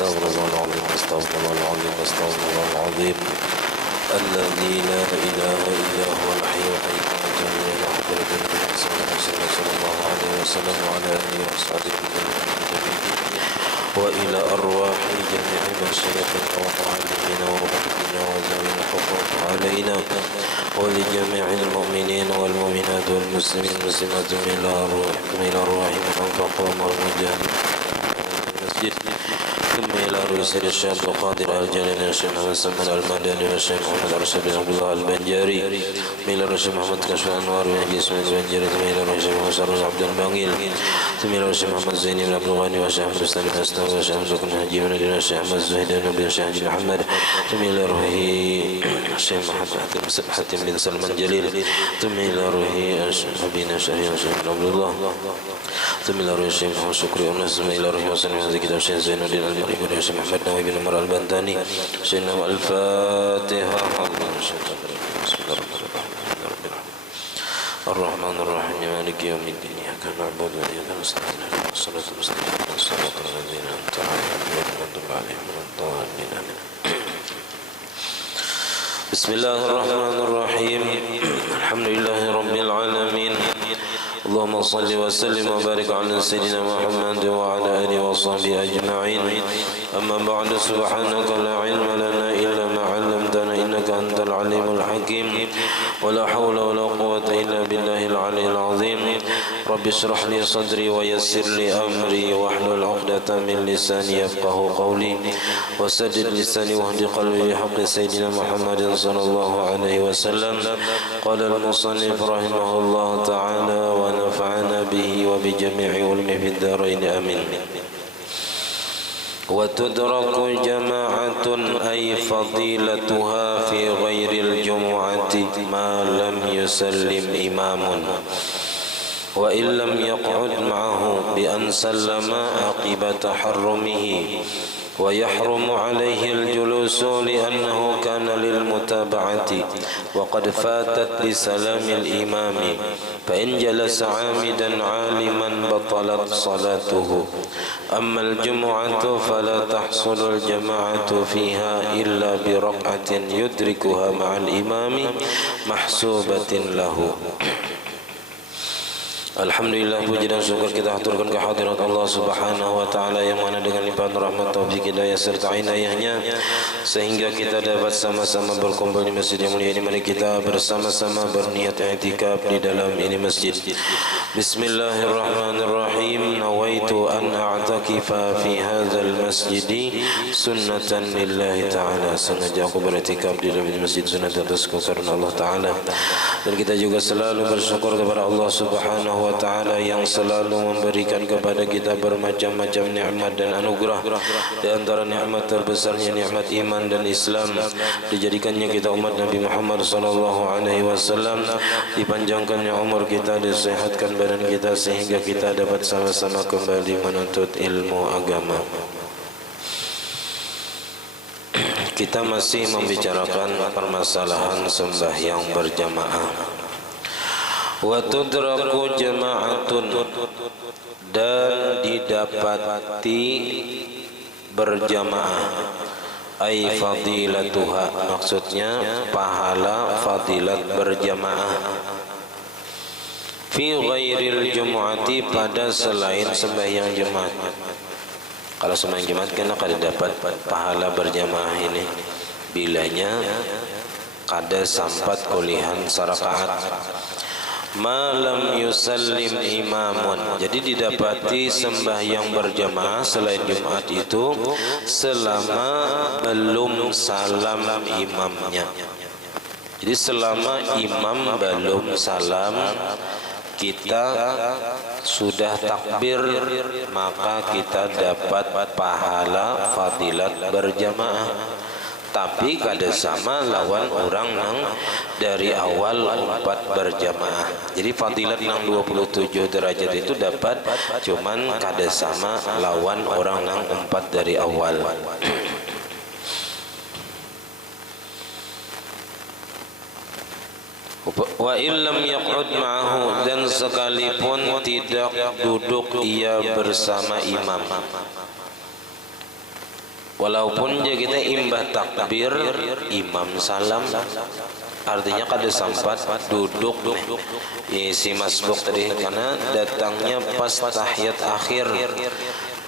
Astaghfirullahaladzim, astaghfirullahaladzim, astaghfirullahaladzim. Alladzi la ilaha illa huwal hayyul qayyum wa jalla mahfudzun sallallahu alaihi wasallam wa ala alihi wa sahbihi wa ila arwahi jami'i masyayikh wa ta'allimina wa muhammina wa zawil huquq alaina wa li jami'il mu'minin wal mu'minat wal muslimin muslimat min arwahi man taqama al-mujahid masjid ثم إلى رئيس الشيخ عبد القادر الجليل الشيخ محمد سلمان المدني والشيخ محمد أرشد بن عبد الله البنجاري ثم إلى الشيخ محمد كشف الأنوار بن حجي إسماعيل البنجاري ثم إلى الشيخ محمد شرف عبد الباقيل ثم إلى الشيخ محمد زيني بن عبد الغني والشيخ محمد سلام بن أستاذ والشيخ محمد بن حجي بن عبد الشيخ محمد زهيد بن الشيخ حجي محمد ثم إلى روح الشيخ محمد حاتم بن سلمان جليل ثم إلى روح أبينا الشيخ بن عبد الله ثم إلى روح الشيخ محمد شكري أنس ثم إلى روح وسلم هذا كتاب الشيخ زين الدين المريم الشيخ محمد نووي بن عمر البنتاني شيخنا الفاتحة بسم الله الرحمن الرحيم مالك يوم الدين إياك نعبد وإياك نستعين اهدنا الصراط المستقيم صراط الذين أنعمت عليهم غير المغضوب عليهم ولا الضالين آمين بسم الله الرحمن الرحيم الحمد لله رب العالمين اللهم صل وسلم وبارك على سيدنا محمد وعلى آله وصحبه أجمعين أما بعد سبحانك لا علم لنا إلا ما علمتنا إنك أنت العليم الحكيم ولا حول ولا قوة إلا بالله العلي العظيم رب اشرح لي صدري ويسر لي أمري واحلل عقدة من لساني يفقه قولي وسدد لساني واهد قلبي بحق سيدنا محمد صلى الله عليه وسلم قال المصنف رحمه الله تعالى ونفعنا به وبجميع علمه في الدارين آمين وتدرك جماعة أي فضيلتها في غير الجمعة ما لم يسلم إمام وإن لم يقعد معه بأن سلم عقب تحرمه ويحرم عليه الجلوس لأنه كان للمتابعة وقد فاتت بسلام الإمام فإن جلس عامدا عالما بطلت صلاته أما الجمعة فلا تحصل الجماعة فيها إلا بركعة يدركها مع الإمام محسوبة له. Alhamdulillah, puji dan syukur kita haturkan kehadirat Allah Subhanahu wa taala yang mana dengan limpahan rahmat, taufik, hidayah serta inayahnya sehingga kita dapat sama-sama berkumpul di masjid yang mulia ini. Mari kita bersama-sama berniat i'tikaf di dalam ini masjid. Bismillahirrahmanirrahim. Nawaitu an a'takifa fi hadzal masjid sunnatan lillahi taala. Sengaja aku beriktikaf di dalam masjid sunat atas karena Allah taala. Dan kita juga selalu bersyukur kepada Allah Subhanahu wa ta'ala yang selalu memberikan kepada kita bermacam-macam nikmat dan anugerah. Di antara nikmat terbesarnya nikmat iman dan Islam, dijadikannya kita umat Nabi Muhammad sallallahu alaihi wasallam, dipanjangkannya umur kita, disehatkan badan kita sehingga kita dapat sama-sama kembali menuntut ilmu agama. Kita masih membicarakan permasalahan sembahyang berjamaah. Wa tudraku jama'atun, dan didapati berjamaah, ay fadilatuha, maksudnya pahala fadilat berjamaah, fi ghairil jumu'ati, pada selain sembahyang Jumat. Kalau sembahyang Jumat kan kada dapat pahala berjamaah ini bilanya kada sampat kulihan sarakaat. Malam yusallim imamun, jadi didapati sembahyang berjamaah selain Jumat itu selama belum salam imamnya. Jadi selama imam belum salam, kita sudah takbir, maka kita dapat pahala fadilat berjamaah. Tapi kada sama lawan orang nang dari awal umpat berjamaah. Jadi fadilat nang 27 derajat itu dapat, cuman kada sama lawan orang nang umpat dari awal. Wa illam yaq'ud ma'ahu, dan sekalipun tidak duduk ia bersama imam. Walaupun je kita imbah takbir imam salam, artinya kada sempat duduk nih si masbuk tadi, karena datangnya pas tahiyat akhir.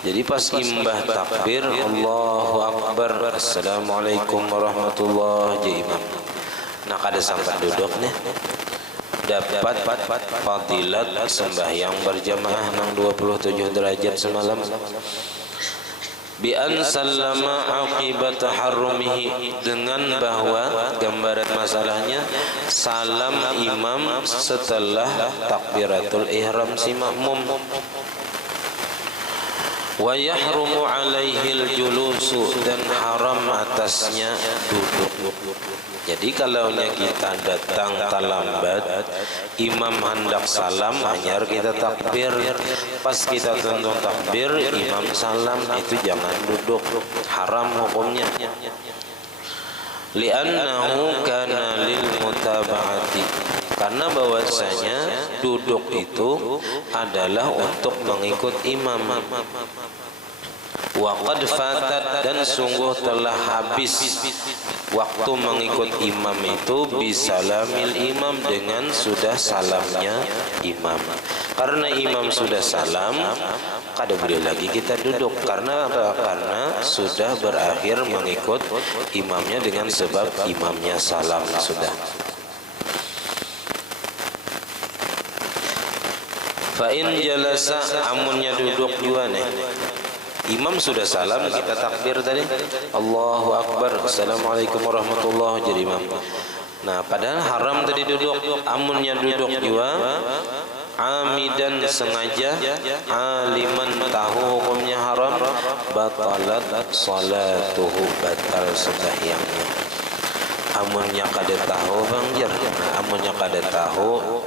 Jadi pas imbah takbir Allahu Akbar, Assalamualaikum warahmatullahi wabarakatuh imam. Nah kada sempat duduk nih, dapat fadilat sembahyang berjamaah nang 27 derajat semalam. Bi an sallama aqibat taharrumihi, dengan bahwa gambaran masalahnya salam imam setelah takbiratul ihram si makmum. Wa yahrumu alaihil julusu, dan haram atasnya duduk. Jadi kalau kita datang terlambat, imam hendak salam, hanya kita takbir. Pas kita tunduk takbir, imam salam, itu jangan duduk, haram hukumnya. Li'annahu kana lil mutaba'ati, karena bahwasanya duduk itu adalah untuk mengikut imam. Wa qad fatat, dan sungguh telah habis waktu mengikut imam itu bisalamil imam, dengan sudah salamnya imam. Karena imam sudah salam, kada boleh lagi kita duduk. Karena apa? Karena sudah berakhir mengikut imamnya dengan sebab imamnya salam sudah. Fa in jalasa, amunnya duduk juga nih, imam sudah salam, kita takbir tadi Allahu Akbar, Assalamualaikum warahmatullahi wabarakatuh, jadi imam. Nah padahal haram tadi duduk, amunnya duduk juga amidan sengaja, aliman tahu hukumnya haram, batalat salatuhu, batal sembahyangnya. Amunnya kada tahu bangjar, amunnya kada tahu,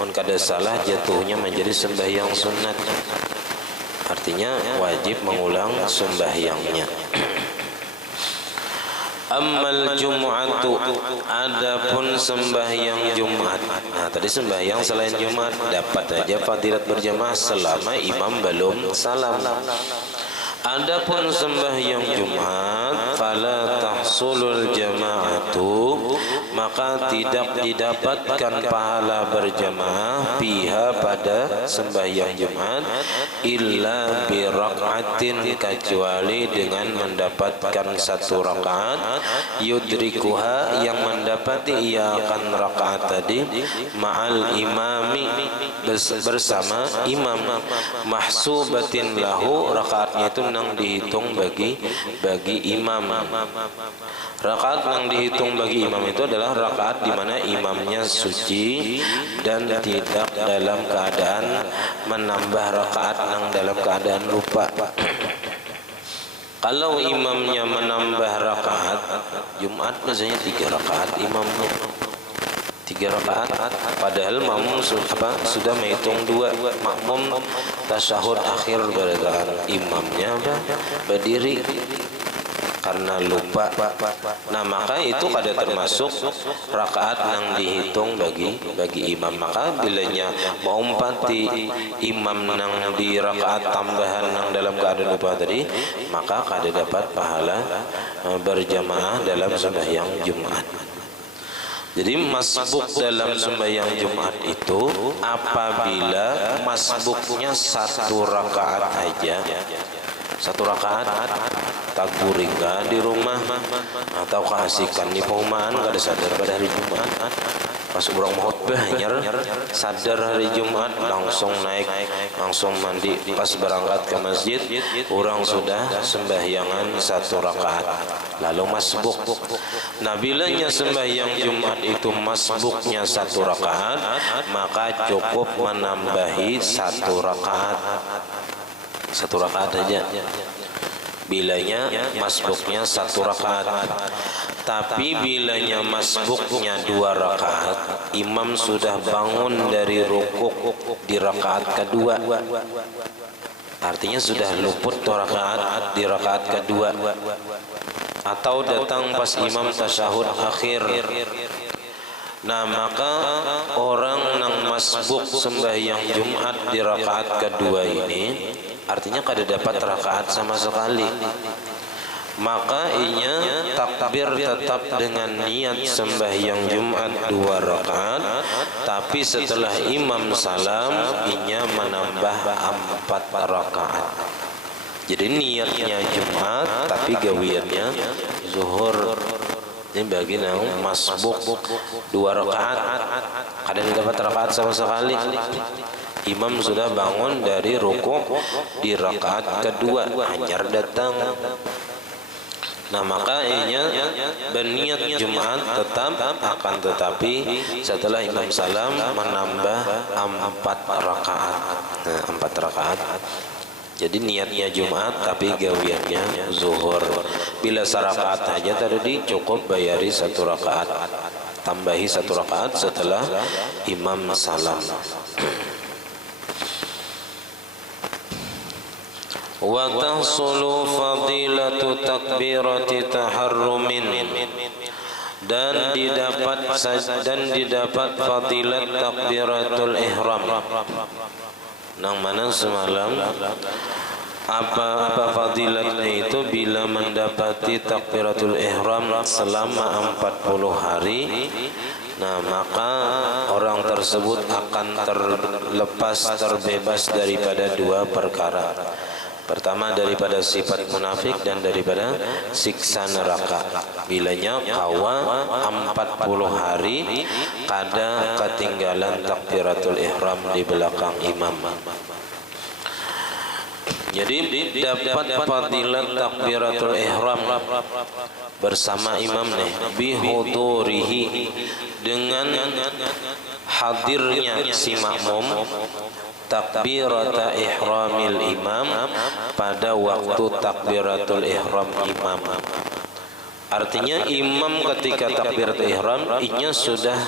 mun kada salah jatuhnya menjadi sembahyang sunat, artinya wajib mengulang sembahyangnya. Ammal jum'atu, adapun sembahyang Jumat. Nah tadi sembahyang selain Jumat dapat aja fadilat berjamaah selama imam belum salam. Adapun sembahyang Jumat, fala tahsulul jama'atu, maka tidak didapatkan pahala berjamaah biha pada sembahyang Jumat, illa bi rak'atin, kecuali dengan mendapatkan satu rakaat, yudrikuha, yang mendapati ia akan rakaat tadi, ma'al imami, bersama imam, mahsubatin lahu, rakaatnya itu nang dihitung bagi imam. Rakaat yang dihitung bagi imam itu adalah rakaat di mana imamnya suci dan tidak dalam keadaan menambah rakaat yang dalam keadaan lupa. Kalau imamnya menambah rakaat, Jumat biasanya 3 rakaat imamnya, 3 rakaat, padahal makmum sudah menghitung 2, makmum tasyahud akhir berdasarkan imamnya berdiri karena lupa. Nah maka itu kada termasuk rakaat yang dihitung bagi imam. Maka bilanya mengumpati imam yang di rakaat tambahan yang dalam keadaan lupa tadi, maka kada dapat pahala berjamaah dalam sembahyang Jumat. Jadi masbuk dalam sembahyang Jumat itu apabila masbuknya 1 rakaat aja, 1 rakaat, taguringa di rumah atau keasikan di perumahan, kada sadar pada hari Jumat, pas orang mau khutbah sadar hari Jumat, langsung naik, langsung mandi, pas berangkat ke masjid orang sudah sembahyangan 1 rakaat lalu masbuk. Nah bilanya sembahyang Jumat itu masbuknya 1 rakaat, maka cukup menambahi 1 rakaat, 1 rakaat aja. Bilanya masbuknya 1 rakaat. Tapi bilanya masbuknya 2 rakaat, imam sudah bangun dari rukuk di rakaat kedua, artinya sudah luput 2 rakaat di rakaat kedua, atau datang pas imam tasyahud akhir. Nah maka orang yang masbuk sembahyang Jumat di rakaat kedua ini artinya kada dapat rakaat sama sekali. maka inya takbir tetap dengan niat sembahyang Jumat 2 rakaat, tapi setelah imam salam inya menambah 4 rakaat. Jadi niatnya Jumat tapi gawiannya zuhur. Ini bagian yang masbuk 2 rakaat. Kadang dapat rakaat sama sekali. Imam sudah bangun dari rukuk di rakaat kedua, hanyar datang. Nah maka ianya berniat Jumat tetap, akan tetapi setelah imam salam menambah 4 rakaat. Nah 4 rakaat. Jadi niatnya Jumat tapi gawiannya zuhur. Bila sarakaat saja tadi cukup bayari 1 rakaat, tambahi 1 rakaat setelah imam salam. Wa tahsulu fadilatu takbirati taharrumin, dan didapat fadilat takbiratul ihram. Nang mana semalam apa fadilatnya itu bila mendapati takbiratul ihram selama 40 hari, nah maka orang tersebut akan terbebas daripada 2 perkara. Pertama daripada sifat munafik dan daripada siksa neraka. Bilanya kawa 40 hari kada ketinggalan takbiratul ihram di belakang imam. Jadi dapat fadilat takbiratul ihram bersama imam nih, bihudurihi, dengan hadirnya si makmum, takbirata ihramil imam, pada waktu takbiratul ihram imam. Artinya imam ketika takbiratul ihram inya sudah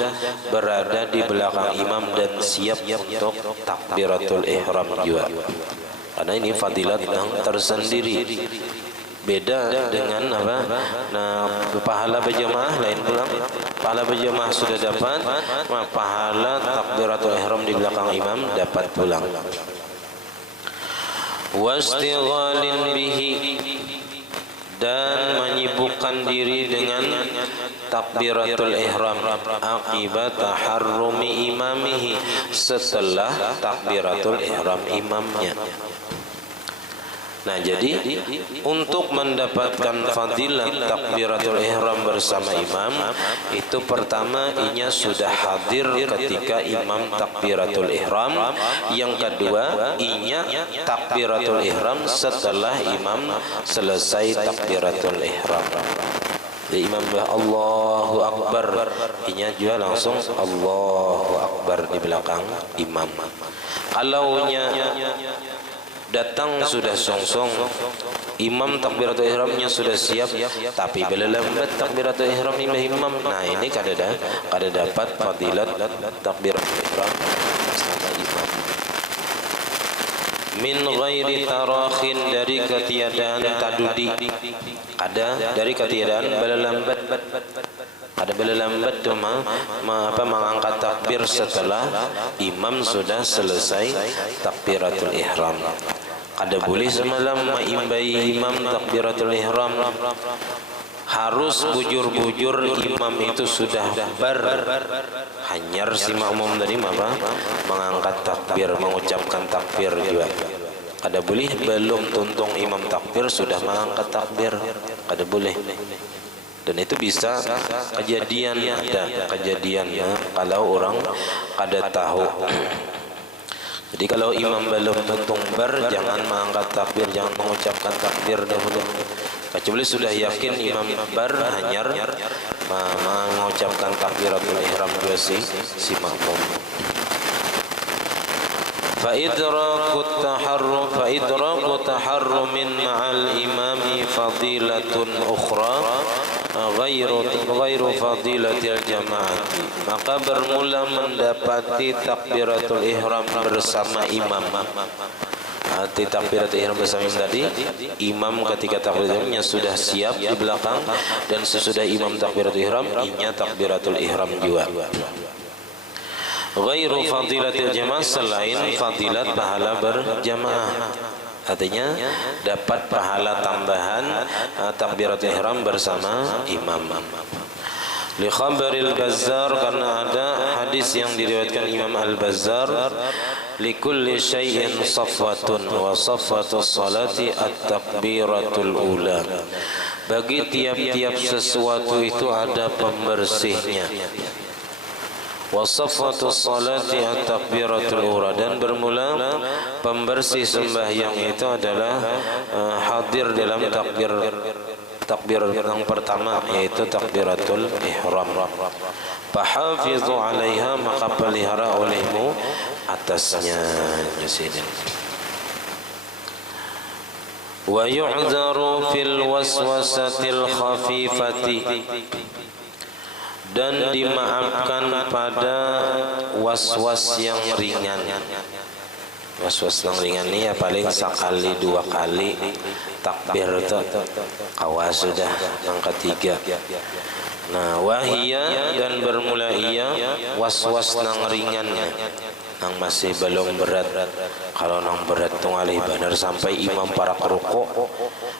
berada di belakang imam dan siap untuk takbiratul ihram juga. Karena ini fadilat yang tersendiri. Beda dengan apa? Nah, pahala berjamaah lain pula. Pahala berjamaah sudah dapat, pahala takbiratul ihram di belakang imam dapat pulang. Wastighalin bihi, dan menyibukkan diri dengan takbiratul ihram akibat taharrumi imamihi, setelah takbiratul ihram imamnya. Nah jadi untuk mendapatkan fadilat takbiratul ihram bersama imam itu pertama inya sudah hadir ketika imam takbiratul ihram, yang kedua inya takbiratul ihram setelah imam selesai takbiratul ihram. Jadi imam Allahu Akbar, inya juga langsung Allahu Akbar di belakang imam. Kalau nya datang sudah songsong, imam takbiratul ihramnya sudah siap, tapi bila lambat takbiratul ihram imam, nah ini kada dapat fadilat takbiratul ihram bersama imam. Min ghairi tarakhin, dari ketiadaan tadudi, ada dari ketiadaan bila lambat. Ada bila lambat tu mengangkat takbir setelah imam sudah selesai takbiratul ihram. Ada boleh semalam imbai imam takbiratul ihram, harus bujur-bujur imam itu sudah bar, hanyar si makmum tadi mengangkat takbir, mengucapkan takbir juga. Ada boleh belum tuntung imam takbir sudah mengangkat takbir, ada boleh. Dan itu bisa kejadian, ada kejadiannya kalau orang kada tahu. Jadi kalau imam belum tuntung bar, jangan mengangkat takbir, jangan mengucapkan takbir dahulu. Kecuali sudah yakin imam bar, hanyar mengucapkan takbiratul ihram dua si makmum. Fa'idraku taharrumin ma'al imami fadilatun ukhra ghairu fadilatil jama'ati, maka bermula mendapati takbiratul ihram bersama imam. Arti takbiratul ihram bersama imam tadi, imam ketika takbiratul ihramnya sudah siap di belakang, dan sesudah imam takbiratul ihram inya takbiratul ihram juga. Ghairu fadilatil jamaah, selain fadilat pahala berjamaah. Artinya dapat pahala tambahan takbiratul ihram bersama imam. Li khabaril Bazzar, karena ada hadis yang diriwayatkan Imam Al-Bazzar, li kulli syai'in safwatun wa safwatus salati at-takbiratul ula. Bagi tiap-tiap sesuatu itu ada pembersihnya. Wa safwatus salati at-takbiratul ula, dan bermula pembersih sembahyang itu adalah hadir dalam takbir yang pertama, yaitu takbiratul ihram. Fahafizu 'alaiha, maka pelihara olehmu atasnya. Wa yu'dharu fil waswasatil khafifati, dan dimaafkan pada waswas yang ringan. Was-was yang ringan ini ya paling sekali dua kali takbir itu awas sudah yang ketiga. Nah, wahia, dan bermula ia was-was nang ringannya, nang masih belum berat. Kalau nang berat tuh alih benar sampai imam para keruku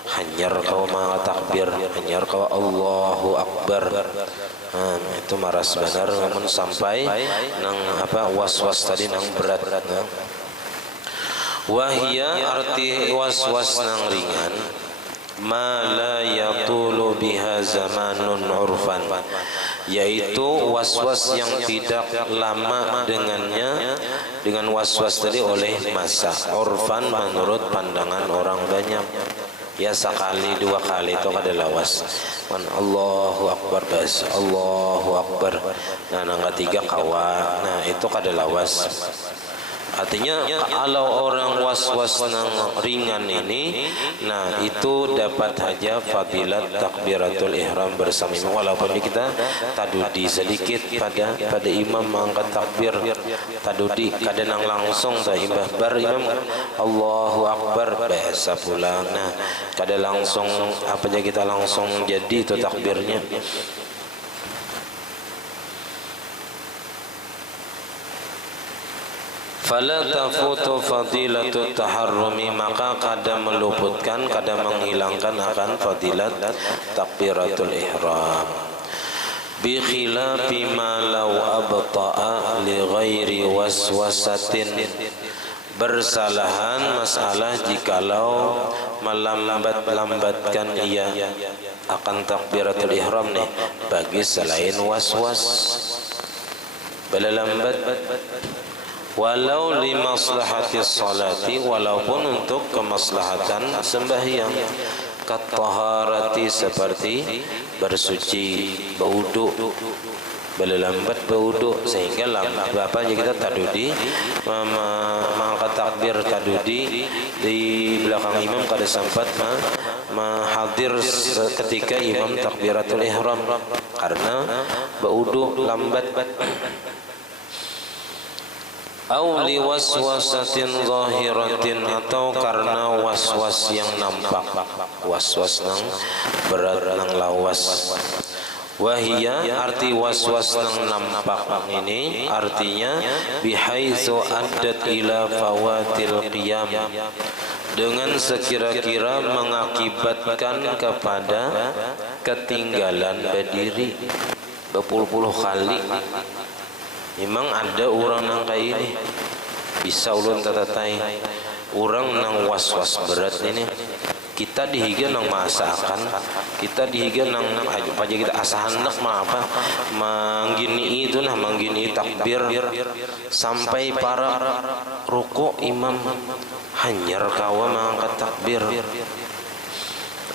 hanyar kau ma takbir, hanyar kau Allahu Akbar. Itu maras benar, namun sampai nang was-was tadi nang berat. Wahia, arti was-was nang ringan, ma la yatulu biha zamanun urfan, yaitu was-was yang tidak lama dengannya, dengan was-was tadi oleh masa. Urfan menurut pandangan orang banyak, ya sekali dua kali itu adalah was. Allahu Akbar bas, Allahu Akbar. Nah, nang ketiga kawa, nah itu adalah was. Artinya kalau orang was-was nang ringan ini, nah itu dapat saja fadilat takbiratul ihram bersama imam. Walaupun kita tadudi sedikit pada imam mengangkat takbir, tadudi kadang langsung imbah bar imam Allahu Akbar biasa pulang. Nah, kadang langsung apa aja kita langsung jadi itu takbirnya. Fala tafutu fadilatut taharrumi, maka kadang meluputkan, kadang menghilangkan akan fadilat takbiratul ihram. Bi khilafi ma law abta'a li ghairi waswasatin, bersalahan masalah jikalau melambatkan ia akan takbiratul ihram nih bagi selain was-was. Bila lambat walau li maslahatis salati, walaupun untuk kemaslahatan sembahyang, kataharati, seperti bersuci, berwudu. Bila lambat berwudu sehingga lambat apa aja kita tadudi mengangkat takbir tadudi di belakang imam kada sempat hadir ketika imam takbiratul ihram karena berwudu lambat. Au li waswasatin zahiratin, atau karena waswas yang nampak, waswas nang berat nang lawas. Wahia, arti waswas nang nampak ini artinya bihaitsu addat ila fawatil qiyam, dengan sekira-kira mengakibatkan kepada ketinggalan berdiri berpuluh-puluh kali. Memang ada orang nang kayak ini bisa ulun tatatai orang nang was-was berat ini, kita dihiga nang masakan, kita dihiga nang aja kita asahan nak apa manggini itu nah manggini takbir sampai para ruku imam hanyar kawa mengangkat takbir.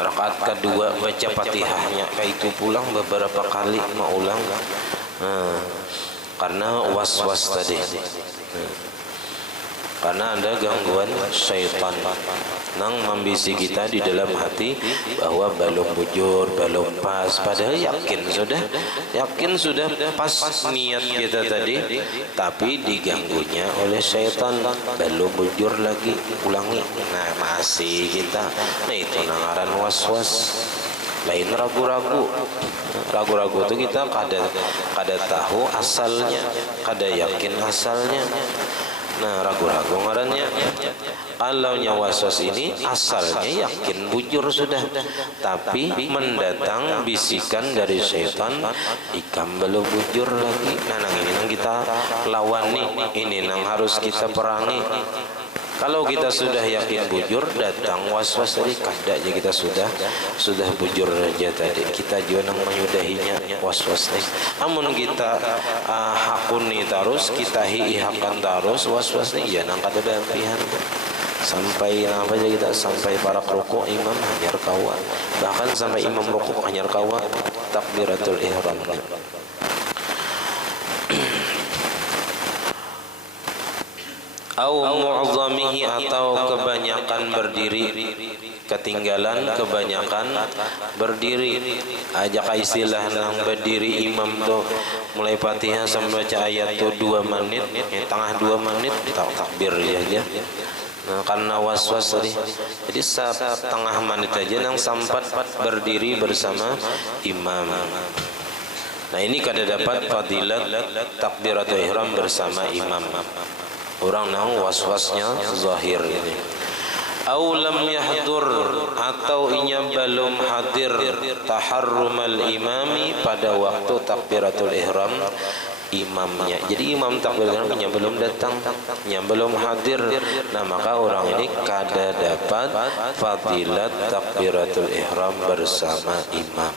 Rakaat kedua baca Fatihahnya kayak itu pulang beberapa kali maulang. Karena was-was tadi, karena ada gangguan syaitan nang membisi kita di dalam hati bahwa belum bujur, belum pas, padahal yakin sudah pas niat kita tadi, tapi diganggunya oleh syaitan, belum bujur lagi, ulangi, nah masih kita, nah itu nangaran was-was. Lain ragu-ragu itu kita kada tahu asalnya, kada yakin asalnya. Nah ragu-ragu ngarannya. Kalau waswas ini asalnya yakin bujur sudah, tapi mendatang bisikan dari syaitan, ikam belum bujur lagi. Nah, ini yang kita lawan nih, ini yang harus kita perangi. Kalau kita sudah yakin bujur, datang waswas tadi kada aja kita sudah bujur aja tadi. Kita juga nang menyudahinya waswas nih. Namun kita hakuni terus, kita hihakan terus waswas nih, ya nang kada berpihan. Sampai apa aja kita, sampai para rukuk imam hanyar kawan, bahkan sampai imam rukuk hanyar kawan takbiratul ihram. Au mu'zamihi, atau kebanyakan berdiri, ketinggalan kebanyakan berdiri. Ajak istilah nang berdiri imam tuh mulai Fatihah sampai baca ayat tuh 2 menit, tengah 2 menit takbir aja. Nah, karena waswas tadi, jadi setengah menit aja nang sempat berdiri bersama imam. Nah, ini kada dapat fadilat takbiratul ihram bersama imam. Orang nang waswasnya zahir ini. Au lam yahdur, atau inya belum hadir taharrumal imami, pada waktu takbiratul ihram imamnya. Jadi imam takbiratul ihramnya belum datang, nya belum hadir. Nah, maka orang ini kada dapat fadilat takbiratul ihram bersama imam.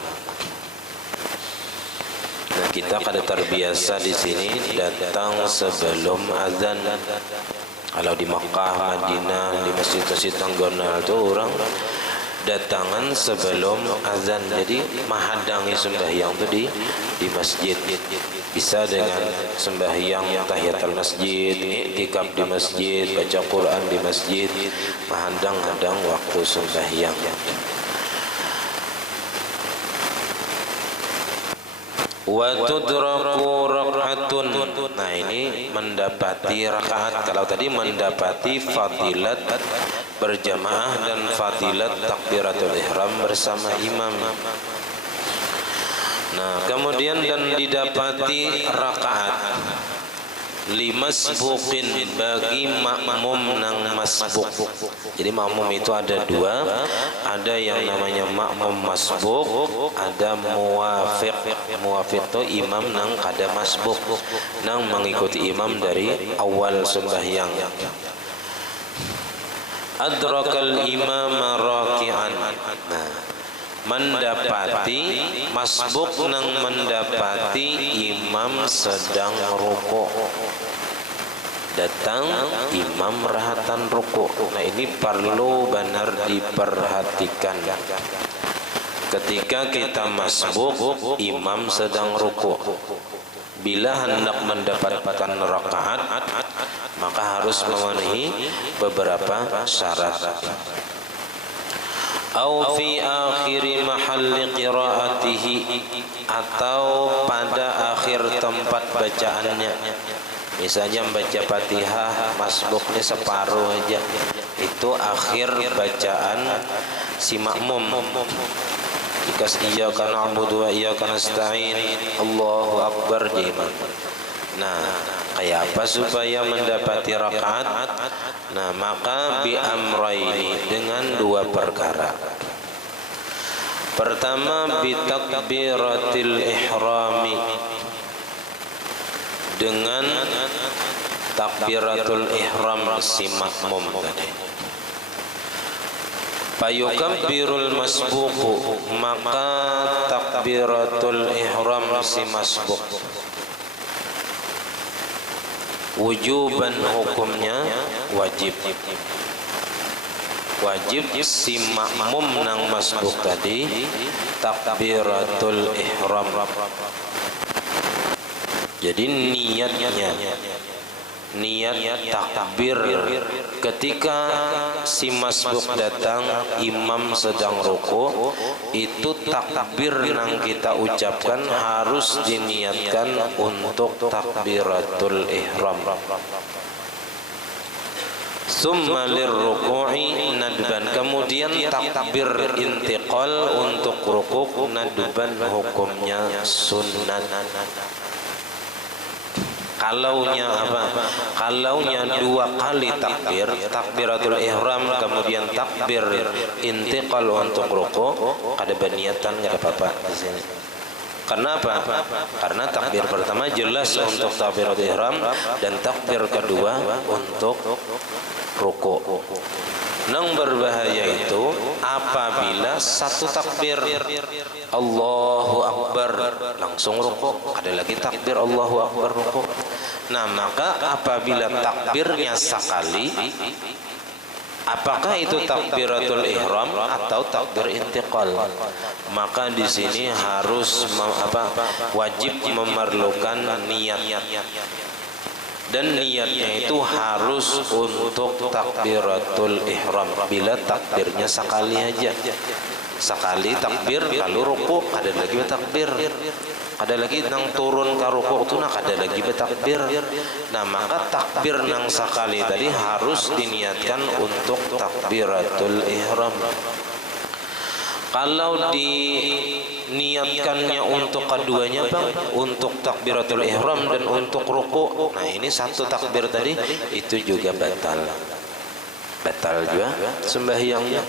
Nah, kita kada terbiasa di sini datang sebelum azan. Kalau di Makkah, Madinah, di masjid-masjid tanggonal itu orang datangan sebelum azan. Jadi mahadangi sembahyang itu di masjid. Bisa dengan sembahyang tahiyatul masjid, iktikaf di masjid, baca Quran di masjid, mahadang-hadang waktu sembahyang. Wa tudraku rak'atun. Nah, ini mendapati rakaat. Kalau tadi mendapati fadilat berjamaah dan fadilat takbiratul ihram bersama imam. Nah, kemudian dan didapati rakaat limasbuqin, bagi makmum nang masbuk. Jadi makmum itu ada dua, ada yang namanya makmum masbuk, ada muwafiq. Muwafiq itu imam nang kada masbuk, nang mengikuti imam dari awal sembahyang. Adrakal imam raki'an. Nah, mendapati masbuk nang mendapati imam sedang rukuk, datang imam rahatan rukuk. Nah, ini perlu benar diperhatikan. Ketika kita masbuk, imam sedang rukuk, bila hendak mendapatkan rakaat, maka harus memenuhi beberapa syarat. Au fi akhiri mahalli qiraatihi, atau pada akhir tempat bacaannya. Misalnya membaca Fatihah masbuknya separuh aja, itu akhir bacaan si makmum. Jika iyyaka na'budu wa iyyaka nasta'in, Allahu akbar di imam. Nah, kayak apa supaya mendapati rakaat? Nah, maka bi amraini, dengan dua perkara. Pertama, bi takbiratil ihrami, dengan takbiratul ihram si makmum tadi. Fayukabbirul masbuqu, maka takbiratul ihram si masbuq wujuban, hukumnya wajib. Wajib si makmum nang masbuk tadi takbiratul ihram. Jadi niat takbir ketika si masbuk datang, imam sedang ruku, itu takbir yang kita ucapkan harus diniatkan untuk takbiratul ihram. Summa lirruku'i nadban, kemudian takbir intiqal untuk ruku' nadban, hukumnya sunnat. Kalaunya apa? Kalaunya 2 kali takbir, takbiratul ihram kemudian takbir intiqal untuk ruku, kada berniatan enggak ada apa-apa di sini. Karena apa? Karena takbir pertama jelas untuk takbiratul ihram dan takbir kedua untuk ruku. Nang berbahaya itu apabila satu takbir Allahu Akbar langsung rukuk, ada lagi takbir Allahu Akbar rukuk. Nah, maka apabila takbirnya sekali, apakah itu takbiratul ihram atau takbir intiqal? Maka di sini harus wajib memerlukan niat. Dan niatnya itu harus untuk takbiratul ihram. Bila takbirnya sekali aja, sekali takbir lalu ruku, ada lagi takbir, ada lagi nang turun ke ruku itu ada lagi takbir. Nah, maka takbir nang sekali tadi harus diniatkan untuk takbiratul ihram. Kalau diniatkannya untuk keduanya Bang, untuk takbiratul ihram dan untuk ruku, nah ini satu takbir tadi itu juga batal juga sembahyangnya,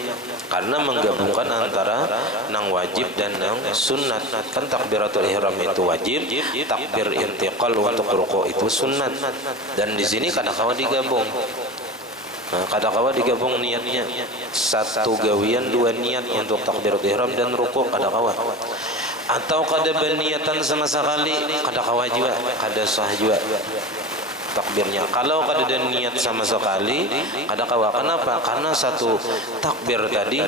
karena menggabungkan antara nang wajib dan nang sunat. Kan takbiratul ihram itu wajib, takbir intiqal untuk ruku itu sunat, dan di sini kadang-kadang digabung. Nah, kadang-kadang digabung niatnya, satu gawian 2 niat untuk takbiratul ihram dan ruku kadang-kadang. Atau kada berniatan sama sekali, kadang-kadang juga kada sah juga takbirnya. Kalau kada ada niat sama sekali, kadang-kadang. Kenapa? Karena satu takbir tadi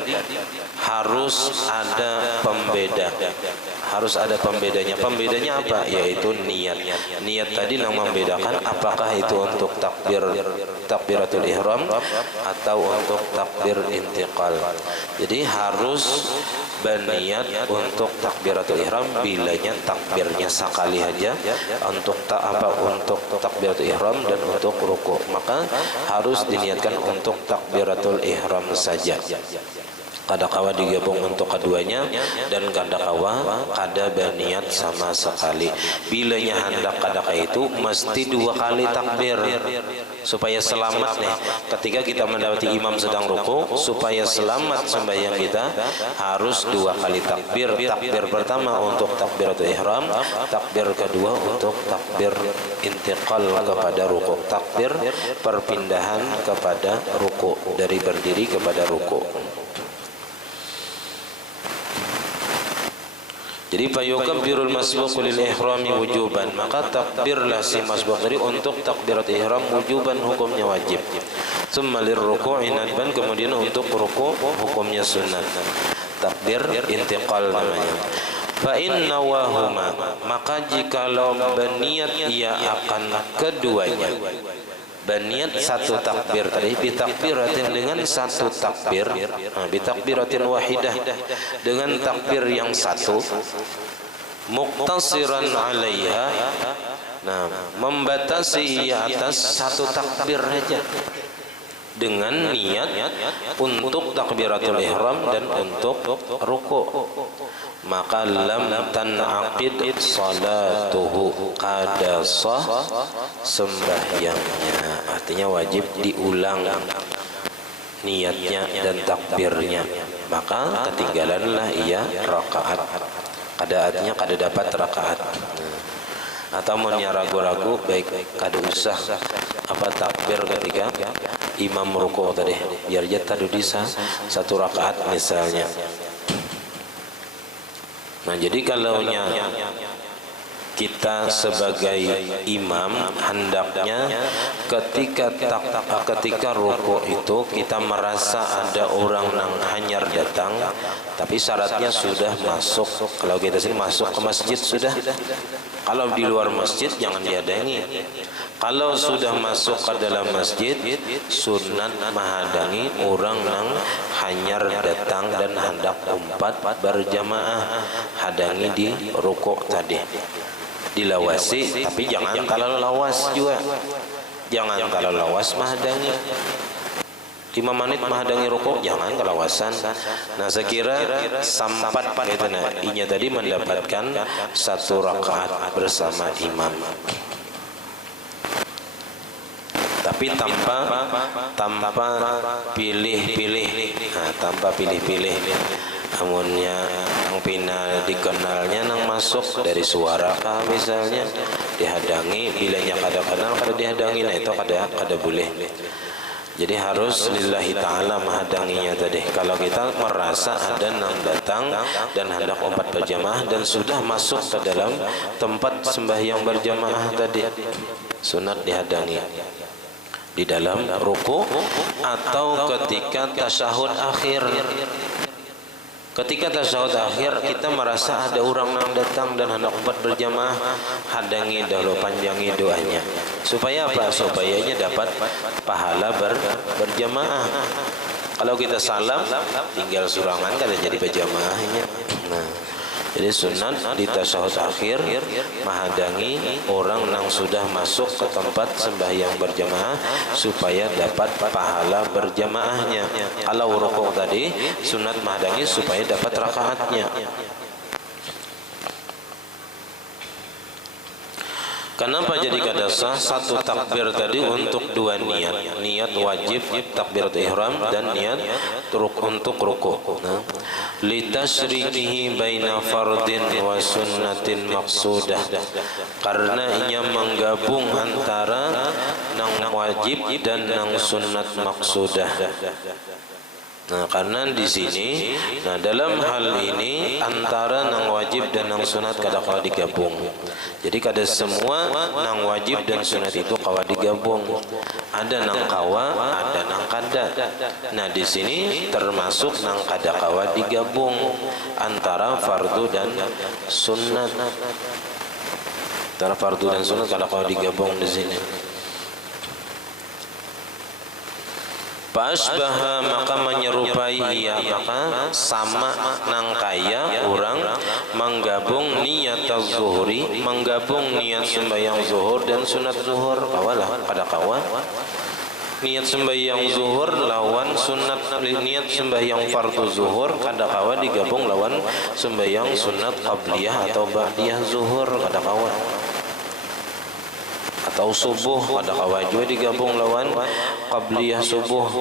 harus ada pembeda. Harus ada pembedanya. Pembedanya apa? Yaitu niat. Niat tadi yang membedakan apakah itu untuk takbiratul ihram atau untuk takbir intiqal. Jadi harus berniat untuk takbiratul ihram bilanya takbirnya sekali aja, untuk untuk takbiratul ihram dan untuk ruku, maka harus diniatkan untuk takbiratul ihram saja. Kadang-kadang digabung untuk keduanya, dan kadang-kadang kada berniat sama sekali. Bilanya hendak kadang-kadang itu mesti 2 kali takbir supaya selamat nih. Ketika kita mendapati imam sedang ruku, supaya selamat sembahyang kita harus 2 kali takbir. Takbir pertama untuk takbiratul ihram, takbir kedua untuk takbir intiqal kepada ruku, takbir perpindahan kepada ruku, dari berdiri kepada ruku. Jadi fayukabbirul masbuq lil ihrami wujuban, maka takbirlah si masbuq tadi untuk takbirat ihram wujuban, hukumnya wajib. Tsumma lirruku'i nadban, kemudian untuk ruku hukumnya sunat. Takbir intiqal namanya. Fa inna wahuma, maka jikalau berniat ia akan keduanya, berniat satu takbir tadi, bitakbiratin dengan satu takbir, bitakbiratin wahidah dengan takbir yang satu, muqtasiran alaiha, nah membatasi atas satu takbir saja dengan niat untuk takbiratul ihram dan untuk ruku, maka lam tanaqid salatuhu, kada sah sembahyangnya. Artinya wajib diulang niatnya dan takbirnya, maka ketinggalanlah ia rakaat, kada artinya kada dapat rakaat. Atau mau ragu-ragu, baik kada usah takbir ketika imam ruku tadi, biar dia tadi bisa 1 rakaat misalnya. Nah, jadi kalaunya kita sebagai imam hendaknya ketika ruku itu kita merasa ada orang yang hanyar datang, tapi syaratnya sudah masuk. Kalau kita sini masuk ke masjid sudah. Kalau di luar masjid jangan dihadangi. Kalau sudah masuk ke dalam masjid, sunat menghadangi orang yang hanyar datang dan hendak umpat berjamaah, hadangi di ruku tadi, dilawasi, tapi jangan kalau lawas juga, jangan kalau lawas menghadangi. 5 menit menghadangi ruku, jangan kelawasan. Nah, sekira sampat itu inya tadi mendapatkan 1 rakaat bersama imam. tapi tanpa pilih-pilih. Nah, tanpa pilih-pilih. Amunnya yang pina dikenalnya nang masuk dari suara kah misalnya dihadangi, bilanya kada kenal kada dihadangi, nah itu kada boleh. Jadi harus lillahi ta'ala menghadanginya tadi. Kalau kita merasa ada nang datang dan hendak umpat berjamaah dan sudah masuk ke dalam tempat sembahyang berjamaah tadi, sunat dihadangi di dalam ruku atau ketika tasyahud akhir. Ketika tasyahud akhir kita merasa ada orang yang datang dan hendak umpat berjamaah, hadangi dahulu, panjangi doanya. Supaya apa? Supayanya dapat pahala berjamaah. Kalau kita salam tinggal surangan kada jadi berjamaahnya. Nah, jadi sunat di tasyahud akhir menghadangi orang yang sudah masuk ke tempat sembahyang berjamaah supaya dapat pahala berjamaahnya. Kalau rukuk tadi sunat menghadangi supaya dapat rakaatnya. Kenapa jadi kada sah satu takbir tadi untuk dua niat? Niat wajib takbiratul ihram dan niat untuk ruku'. Nah, litasrikihi baina fardin wa sunnatin maqsudah. Karena ia menggabung antara nang wajib dan nang sunnat maqsudah. Nah, karena di sini, nah dalam hal ini antara nang wajib dan nang sunat kada kawa digabung. Jadi kada semua nang wajib dan sunat itu kawa digabung. Ada nang kawa, ada nang kada. Nah, di sini termasuk nang kada kawa digabung antara fardu dan sunat. Antara fardu dan sunat kada kawa digabung di sini. Pasbaha maka menyerupai ia, maka sama nang kaya orang menggabung niat zuhuri, menggabung niat sembahyang zuhur dan sunat zuhur. Kawalah pada kawan niat sembahyang zuhur lawan sunat, niat sembahyang fardu zuhur kada kawa digabung lawan sembahyang sunat qabliyah atau ba'diyah zuhur kada kawa. Atau subuh kada kawa juga digabung lawan qabliyah subuh.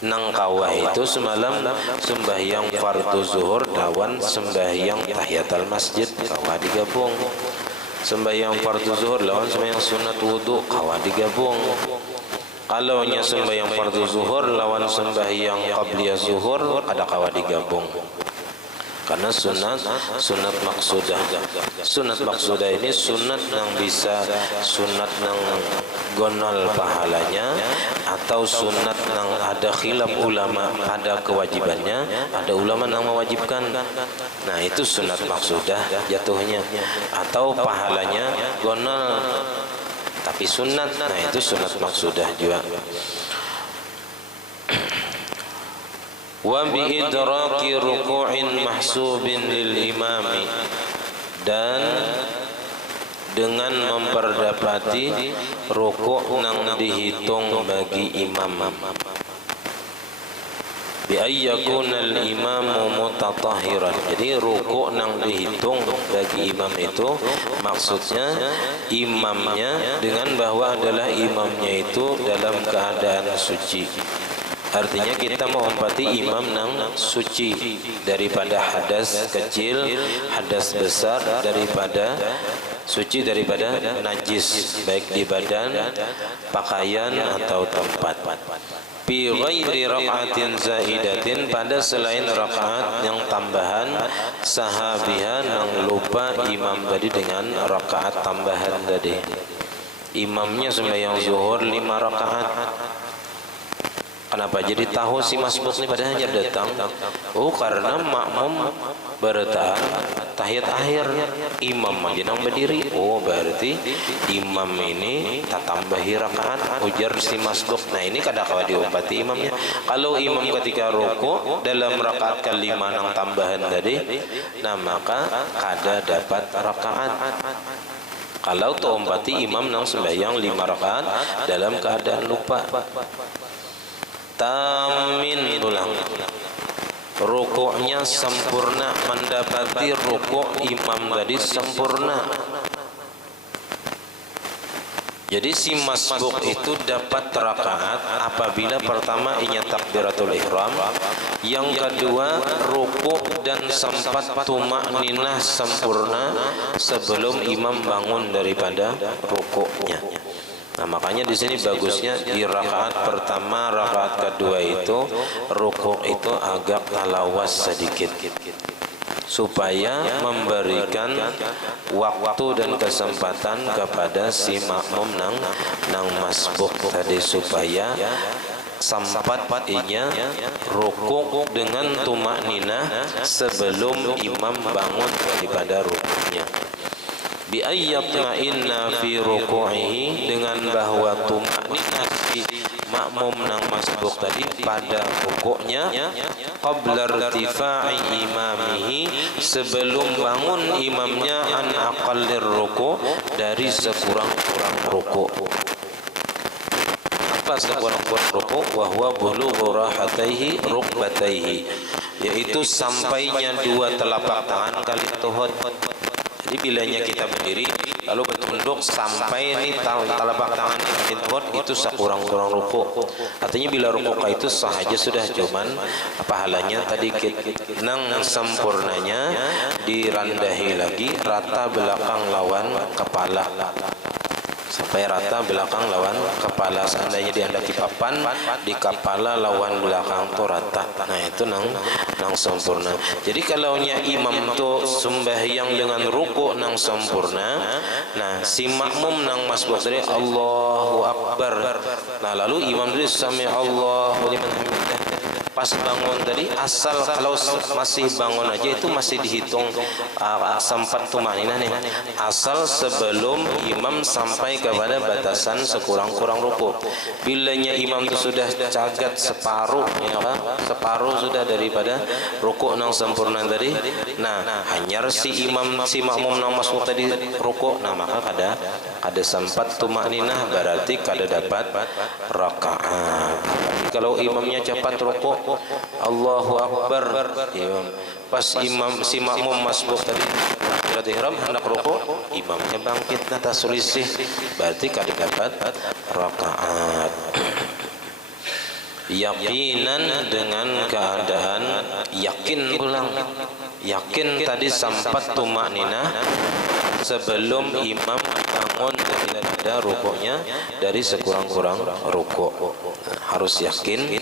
Nang kawah itu semalam sembahyang fardu zuhur lawan sembahyang tahiyatul masjid kawa digabung. Sembahyang fardu zuhur lawan sembahyang sunat wudu kawa digabung. Kalau nya sembahyang fardu zuhur lawan sembahyang qabliyah zuhur kada kawa digabung. Karena sunat maksudah. Sunat maksudah ini sunat yang bisa sunat yang gonal pahalanya, atau sunat yang ada khilaf ulama pada kewajibannya, ada ulama yang mewajibkan. Nah, itu sunat maksudah jatuhnya, atau pahalanya gonal tapi sunat. Nah, itu sunat maksudah juga. Wa bi idraki ruku'in mahsubin lil imami, dan dengan memperdapati ruku' nang dihitung bagi imam. Bi ayyakuna al imamu mutatahhiran. Jadi ruku' nang dihitung bagi imam itu maksudnya imamnya dengan bahwa adalah imamnya itu dalam keadaan suci. Artinya kita menghormati imam nang suci daripada hadas kecil, hadas besar, daripada suci daripada najis baik di badan, pakaian atau tempat. Bi ghairi raka'atin zaidatin, pada selain rakaat yang tambahan, sahabihan yang lupa imam tadi dengan rakaat tambahan tadi. Imamnya sembahyang zuhur 5 rakaat. Kenapa jadi tahu si masbuk ini padahal hanya datang? Oh, karena makmum bertahan tahiyat akhir, imam aja nang berdiri. Oh, berarti imam ini tak tambahi rakaat, ujar si masbuk. Nah, ini kada kawa diompati imamnya. Kalau imam ketika ruku dalam rakaat kelima nang tambahan tadi, nah maka kada dapat rakaat. Kalau tompati imam nang sembahyang 5 rakaat dalam keadaan lupa. Tamin ulang, rukuknya sempurna, mendapati rukuk imam tadi sempurna. Jadi si masbuk itu dapat rakaat apabila pertama inya takbiratul ihram, yang kedua rukuk dan sempat tumakninah sempurna sebelum imam bangun daripada rukuknya. Nah, makanya di sini bagusnya di rakaat pertama, rakaat kedua itu rukuk itu agak lawas sedikit, supaya memberikan waktu dan kesempatan kepada si makmum nang masbuk tadi, supaya sampat inya rukuk dengan tumakninah sebelum imam bangun daripada rukuknya. Bi ayyatma'inna fi ruku'ihi, dengan bahwa tumakninah si makmum nang masbuk tadi pada rukuknya, qabla irtifa'i imamihi, sebelum bangun imamnya, an aqallir ruku', dari sekurang-kurang rukuk. Apa sekurang-kurang rukuk? Wa huwa bulughu rahataihi rukbataihi, yaitu sampainya dua telapak tangan kali tuhud. Jadi bilanya kita berdiri lalu bertunduk sampai ini telapak tangan input, itu sekurang-kurang rukuk. Artinya bila rukuk itu sahaja sudah, cuman pahalanya tadi nang sempurnanya dirandahi lagi rata belakang lawan kepala, sampai rata belakang lawan kepala. Seandainya diandaki papan, di kepala lawan belakang tu rata. Nah itu nang sempurna. Jadi kalau nya imam tu sembahyang dengan ruku nang sempurna, nah si makmum nang masbuk tadi Allahu Akbar, nah lalu imam tadi sami Allahu liman hamidah, pas bangun tadi, asal kalau masih bangun aja itu masih dihitung sempat tumakninah nih, asal sebelum imam sampai kepada batasan sekurang-kurang rukuk. Bilanya imam itu sudah cagat separuh, ya, separuh sudah daripada rukuk nang sempurna tadi, nah hanya si makmum nang masbuk tadi rukuk, nah maka kada sempat tumakninah, berarti kada dapat rakaat. Kalau imamnya cepat rukuk Allahu Akbar, pas si makmum masbuk tadi takbiratul ihram hendak rukuk, imamnya bangkit nata selisih, berarti kada dapat rakaat. Yaqinan, dengan keadaan yakin ulang, yakin tadi sampat tumakninah sebelum imam bangun daripada rukuknya dari sekurang-kurang rukuk. Harus yakin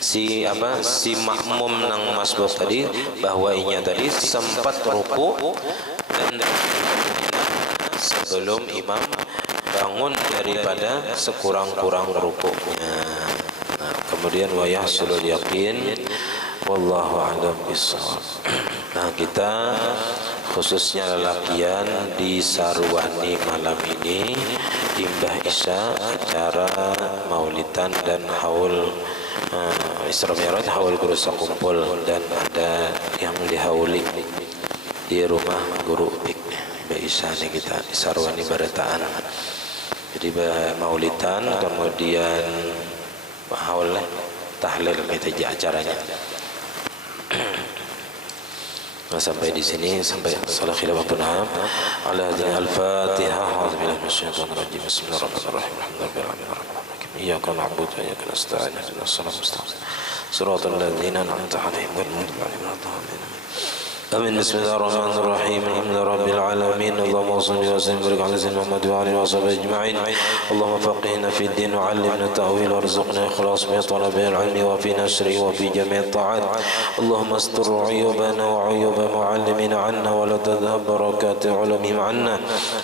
si makmum nang masbuk tadi bahwa inya tadi sempat rukuk dan sebelum imam bangun daripada sekurang-kurang rukuknya. Nah, kemudian wa yahsulul yaqin wallahu a'lam bissawab. Nah, kita khususnya lelakian di Sarwani malam ini imbah isya acara maulidan dan haul Isra Mi'raj, haul guru sakumpul, dan ada yang dihauli di rumah guru Upik imbah isya nih kita di Sarwani Barataan. Jadi maulidan kemudian haul tahlil itu acaranya. Nah, sampai di sini, sampai salah khilaf punah ala hadhihi al-Fatihah. A'udzu billahi minasyaitonir rajim. Bismillahirrahmanirrahim. Alhamdulillahirabbil alamin. Iyyaka na'budu wa iyyaka nasta'in. Ihdinas siratal mustaqim. Shiratal ladzina an'amta 'alaihim ghairil maghdubi 'alaihim waladdallin. Amin. Bismillahirrahmanirrahim. Alhamdulillahirabbil alamin. Allahumma shalli wa sallim wa barik ala sayyidina Muhammad wa alihi wa sahbihi ajma'in. Allahumma faqihna fid din wa 'allimna ta'wil warzuqna ikhlas fi talabil ilmi wa fi nashri wa fi jami' ta'at. Allahumma astur 'uyubana wa 'uyuba mu'allimina 'anna wa la tadhhab barakati 'ulumihim 'anna.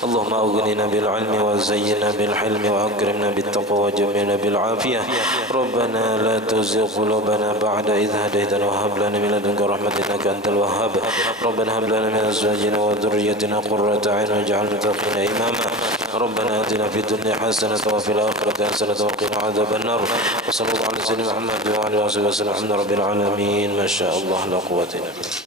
Allahumma aghnina bil 'ilmi wa zayyinna bil hilmi wa akrimna bit taqwa wa jammilna bil 'afiyah. Rabbana la tuzigh qulubana ba'da idh hadaytana wa hab lana min ladunka rahmatan innaka antal wahhab. ربنا هب لنا من ازواجنا وذريتنا قرة اعين واجعلنا للمتقين اماما. ربنا اتنا في الدنيا حسنة وفي الاخرة حسنة وقنا عذاب النار. وصلى الله على سيدنا محمد وعلى اله وصحبه وسلم. الحمد لله رب العالمين. ما شاء الله لا قوة الا بالله.